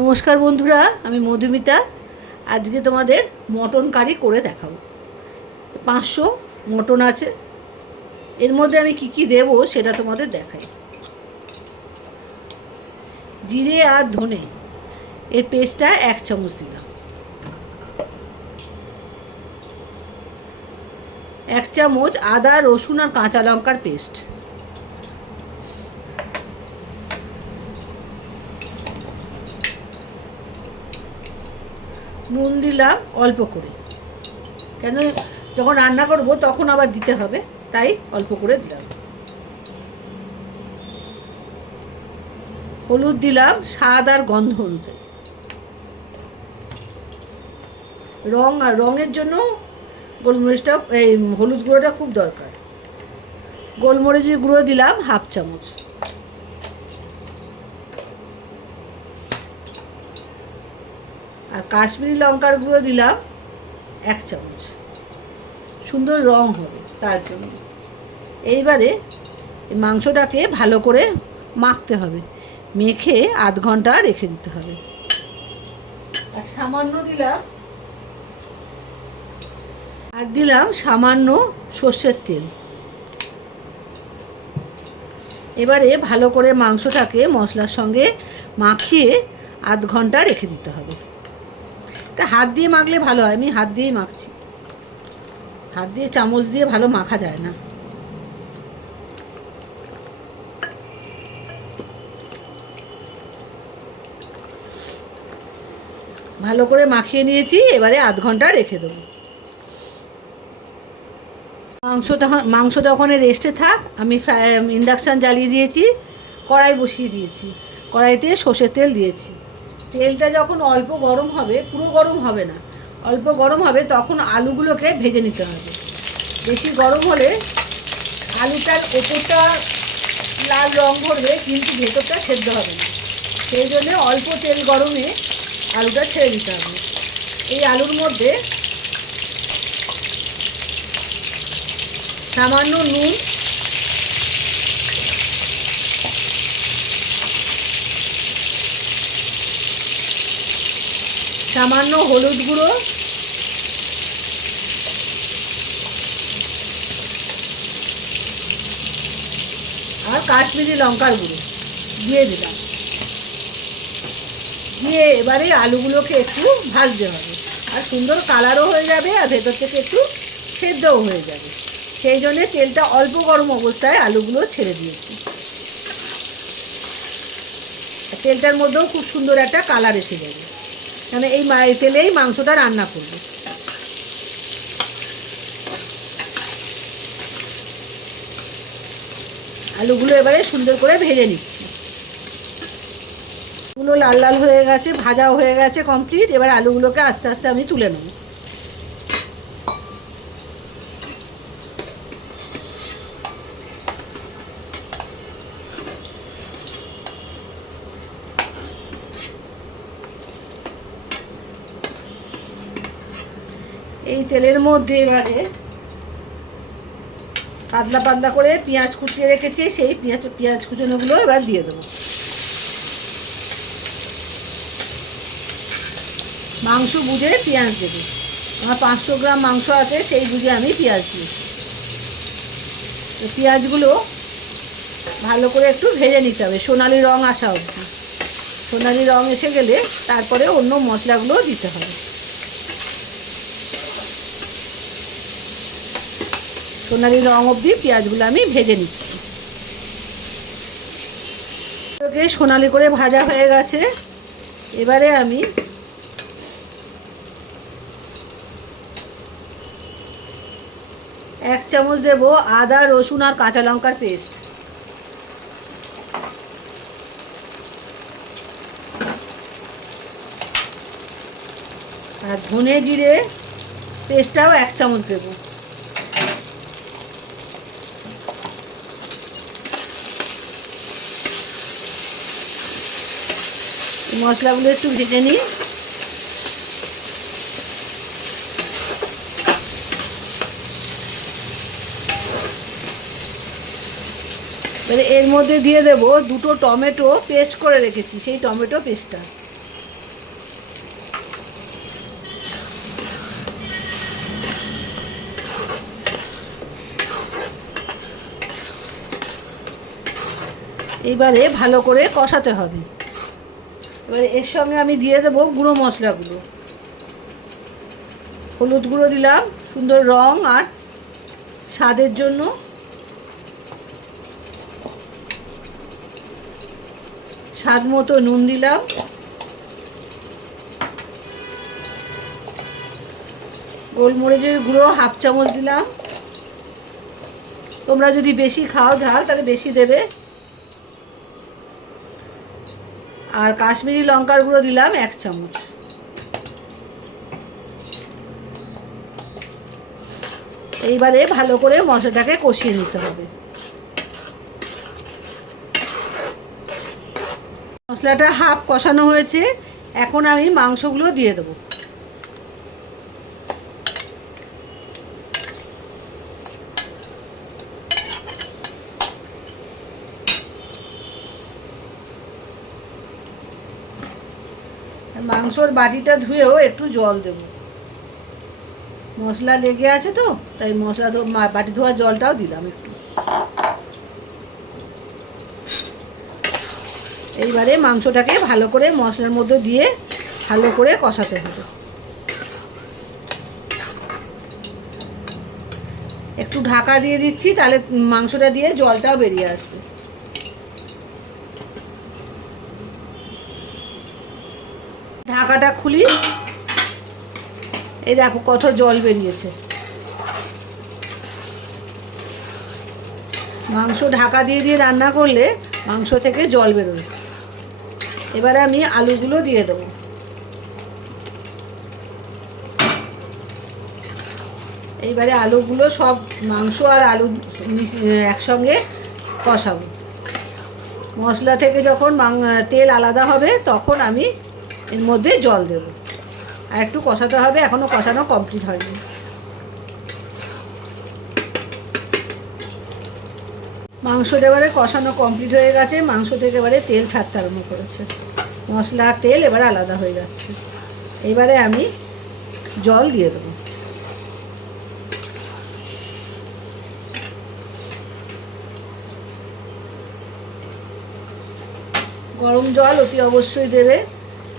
নমস্কার বন্ধুরা, আমি মধুমিতা। আজকে তোমাদের মটন কারি করে দেখাবো। 500 মটন আছে। এর মধ্যে আমি কি কি দেবো সেটা তোমাদের দেখাই। জিরে আর ধনে এর পেস্টটা 1 চামচ দিলাম। 1 চামচ আদা রসুন আর কাঁচা লঙ্কার পেস্ট। নুন দিলাম অল্প করে, কেন যখন রান্না করব তখন আবার দিতে হবে, তাই অল্প করে দিলাম। হলুদ দিলাম স্বাদ আর গন্ধ অনুযায়ী। রঙের জন্য গোলমরিচটা এই হলুদ গুঁড়োটা খুব দরকার। গোলমরিচের গুঁড়ো দিলাম 1/2 চামচ। আর কাশ্মীরি লঙ্কার গুঁড়ো দিলাম 1 চামচ। সুন্দর রং হবে তার জন্য। এইবারে মাংসটাকে ভালো করে মাখতে হবে, মেখে আধ ঘন্টা রেখে দিতে হবে। আর দিলাম সামান্য সর্ষের তেল। এবারে ভালো করে মাংসটাকে মশলার সঙ্গে মাখিয়ে আধ ঘন্টা রেখে দিতে হবে। এটা হাত দিয়ে মাখলে ভালো হয়, আমি হাত দিয়েই মাখছি। হাত দিয়ে চামচ দিয়ে ভালো মাখা যায় না। ভালো করে মাখিয়ে নিয়েছি, এবারে আধ ঘন্টা রেখে দেবো। মাংসটা ওখানে রেস্টে থাক। আমি ইন্ডাকশান জ্বালিয়ে দিয়েছি, কড়াই বসিয়ে দিয়েছি। কড়াইতে সর্ষের তেল দিয়েছি। তেলটা যখন অল্প গরম হবে, পুরো গরম হবে না, অল্প গরম হবে, তখন আলুগুলোকে ভেজে নিতে হবে। বেশি গরম হলে আলুটার ওপরটা লাল রং ধরবে, কিন্তু ভেতরটা সেদ্ধ হবে না। সেই জন্য অল্প তেল গরমে আলুটা ছেড়ে দিতে হবে। এই আলুর মধ্যে সামান্য নুন, সামান্য হলুদ গুঁড়ো, আর কাশ্মীরি লঙ্কার গুঁড়ো দিয়ে দিলাম। দিয়ে এবারে আলুগুলোকে একটু ভাজতে হবে, আর সুন্দর কালারও হয়ে যাবে, আর ভেতর থেকে একটু সেদ্ধও হয়ে যাবে। সেই জন্যে তেলটা অল্প গরম অবস্থায় আলুগুলো ছেড়ে দিয়েছি। তেলটার মধ্যেও খুব সুন্দর একটা কালার এসে যাবে, মানে এই তেলেই মাংসটা রান্না করবে। আলুগুলো এবারে সুন্দর করে ভেজে নিচ্ছি। আলুগুলো লাল লাল হয়ে গেছে, ভাজাও হয়ে গেছে কমপ্লিট। এবার আলুগুলোকে আস্তে আস্তে আমি তুলে নেব। এই তেলের মধ্যে এবারে পাতলা পাতলা করে পেঁয়াজ কুচিয়ে রেখেছি, সেই পেঁয়াজ কুচনোগুলো এবার দিয়ে দেবো। মাংস বুঝে পেঁয়াজ দেবে। আমার 500 গ্রাম মাংস আছে, সেই বুঝে আমি পেঁয়াজ দিয়েছি। তো পেঁয়াজগুলো ভালো করে একটু ভেজে নিতে হবে, সোনালি রং আসা অবধি। সোনালি রং এসে গেলে তারপরে অন্য মশলাগুলো দিতে হবে। সোনালি রং অবধি পেঁয়াজগুলো আমি ভেজে নিচ্ছি। ওকে সোনালি করে ভাজা হয়ে গেছে। এবারে আমি এক চামচ দেব আদা রসুন আর কাঁচা লঙ্কার পেস্ট। আর ধনে জিরে পেস্টটাও 1 চামচ দেব। মশলাগুলো একটু ভেজে নিই। এবার এর মধ্যে দিয়ে দেব 2টো টমেটো পেস্ট করে রেখেছি, সেই টমেটো পেস্টটা। এইবারে ভালো করে কষাতে হবে। এবারে এর সঙ্গে আমি দিয়ে দেবো গুঁড়ো মশলাগুলো। হলুদ গুঁড়ো দিলাম সুন্দর রং আর স্বাদের জন্য। স্বাদ মতো নুন দিলাম। গোলমরিচের গুঁড়ো 1/2 চামচ দিলাম। তোমরা যদি বেশি খাও ঝাল তাহলে বেশি দেবে। আর কাশ্মীরি লঙ্কার গুঁড়ো দিলাম 1 চামচ। এইবারে ভালো করে মশলাটাকে কষিয়ে নিতে হবে। মশলাটা হাফ কষানো হয়েছে, এখন আমি মাংসগুলো দিয়ে দেবো। মাংসর বাটিটা ধুয়েও একটু জল দেব, মশলা লেগে আছে তো, তাই মশলা বাটি ধোয়া জলটাও দিলাম একটু। এইবারে মাংসটাকে ভালো করে মশলার মধ্যে দিয়ে ভালো করে কষাতে হবে। একটু ঢাকা দিয়ে দিচ্ছি, তাহলে মাংসটা দিয়ে জলটাও বেরিয়ে আসবে। ঢাকাটা খুলি, এই দেখো কত জল বেরিয়েছে। মাংস ঢাকা দিয়ে দিয়ে রান্না করলে মাংস থেকে জল বেরোয়। এবারে আমি আলুগুলো দিয়ে দেবো। এইবারে আলুগুলো সব মাংস আর আলু একসঙ্গে কষাবো। মশলা থেকে যখন তেল আলাদা হবে তখন আমি এর মধ্যে জল দেব। আর একটু কষাতে হবে, এখনও কষানো কমপ্লিট হয়নি। মাংসটা এবারে কষানো কমপ্লিট হয়ে গেছে, মাংস থেকে এবারে তেল ছাড়তে আরম্ভ করেছে, মশলা তেল এবারে আলাদা হয়ে যাচ্ছে। এবারে আমি জল দিয়ে দেবো। গরম জল অতি অবশ্যই দেবে,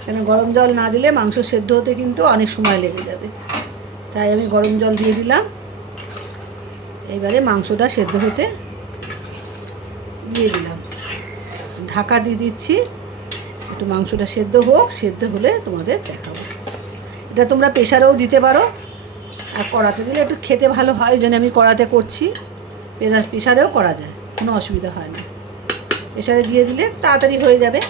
কেন গরম জল না দিলে মাংস সেদ্ধ হতে কিন্তু অনেক সময় লেগে যাবে, তাই আমি গরম জল দিয়ে দিলাম। এবারে মাংসটা সেদ্ধ হতে দিয়ে দিলাম, ঢাকা দিয়ে দিচ্ছি, একটু মাংসটা সেদ্ধ হোক, সেদ্ধ হলে তোমাদের দেখাবো। এটা তোমরা প্রেশারেও দিতে পারো, আর কড়াতে দিলে একটু খেতে ভালো হয়, ওই জন্য আমি কড়াতে করছি। প্রেশারেও করা যায়, কোনো অসুবিধা হয় না। প্রেশারে দিয়ে দিলে তাড়াতাড়ি হয়ে যাবে,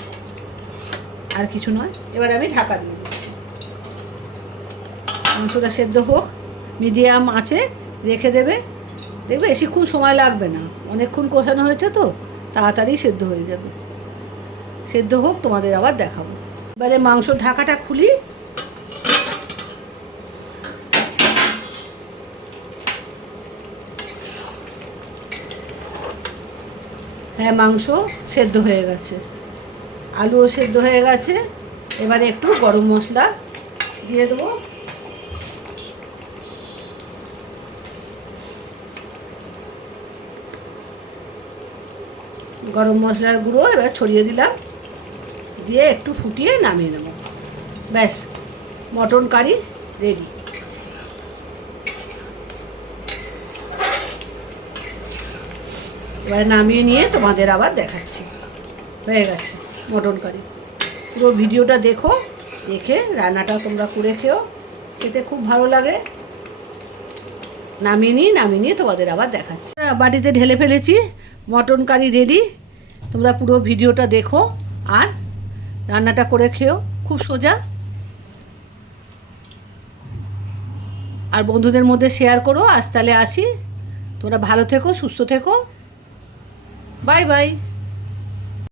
আর কিছু নয়। এবার আমি ঢাকা দিয়ে দিচ্ছি, মাংসটা সেদ্ধ হোক, মিডিয়াম আঁচে রেখে দেবে, দেখবে বেশিক্ষণ সময় লাগবে না, অনেকক্ষণ কষানো হয়েছে তো, তাড়াতাড়ি সেদ্ধ হয়ে যাবে। সেদ্ধ হোক, তোমাদের আবার দেখাবো। এবারে মাংসর ঢাকাটা খুলি, হ্যাঁ মাংস সেদ্ধ হয়ে গেছে, আলুও সেদ্ধ হয়ে গেছে। এবারে একটু গরম মশলা দিয়ে দেবো। গরম মশলার গুঁড়ো এবার ছড়িয়ে দিলাম, দিয়ে একটু ফুটিয়ে নামিয়ে নেব। ব্যাস, মটন কারি রেডি। এবারে নামিয়ে নিয়ে তোমাদের আবার দেখাচ্ছি। হয়ে গেছে মটন কারি। পুরো ভিডিওটা দেখো, দেখে রান্নাটাও তোমরা করে খেও, খেতে খুব ভালো লাগে। নামিয়ে নিয়ে তোমাদের আবার দেখাচ্ছি। বাটিতে ঢেলে ফেলেছি, মটন কারি রেডি। তোমরা পুরো ভিডিওটা দেখো আর রান্নাটা করে খেও, খুব সোজা। আর বন্ধুদের মধ্যে শেয়ার করো। আজ তাহলে আসি, তোমরা ভালো থেকো, সুস্থ থেকো, বাই বাই।